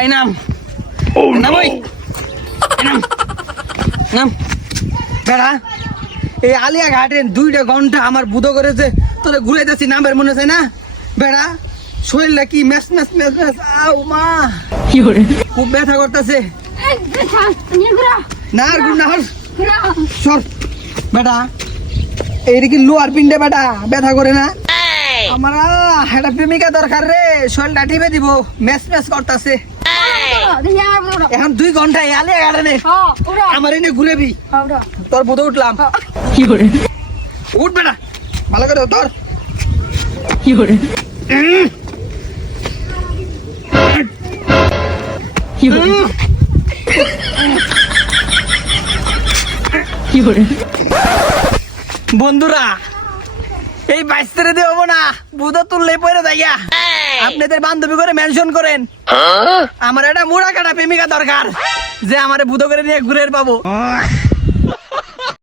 এই নাম নাম ওই নাম নাম বেড়া এই আলিয়া ঘাটে 2 ঘন্টা আমার বুধ করেছে তোরে ঘুরাইতেছি নামের মনে আছে না বেড়া শরীরটা কি মেস মেস মেস মেস আও মা কি করে খুব ব্যথা করতেছে না আর গুণ না হর সর বেটা এইটা কি লোয়ার পিন্ডে বেটা ব্যথা করে না আমার একটা প্রেমিকা দরকার রে শরীরটা টিপে দিব মেস মেস করতেছে এখন 2 ঘন্টা আলিয়া গার্ডেনে আমার এনে ঘুরেবি তোর বুধ উঠলাম কি করে উঠ বেটা ভালো করে তোর কি করে কি করে কি করে বন্ধুরা এই 22 তারিখে দেব না বুধ তুললে পড়ে যাইয়া আপনাদের বান্ধবী করে মেনশন করেন আমার একটা মুড়া কাটা প্রেমিকা দরকার যে আমারে বুধ করে নিয়ে ঘুরে পাবো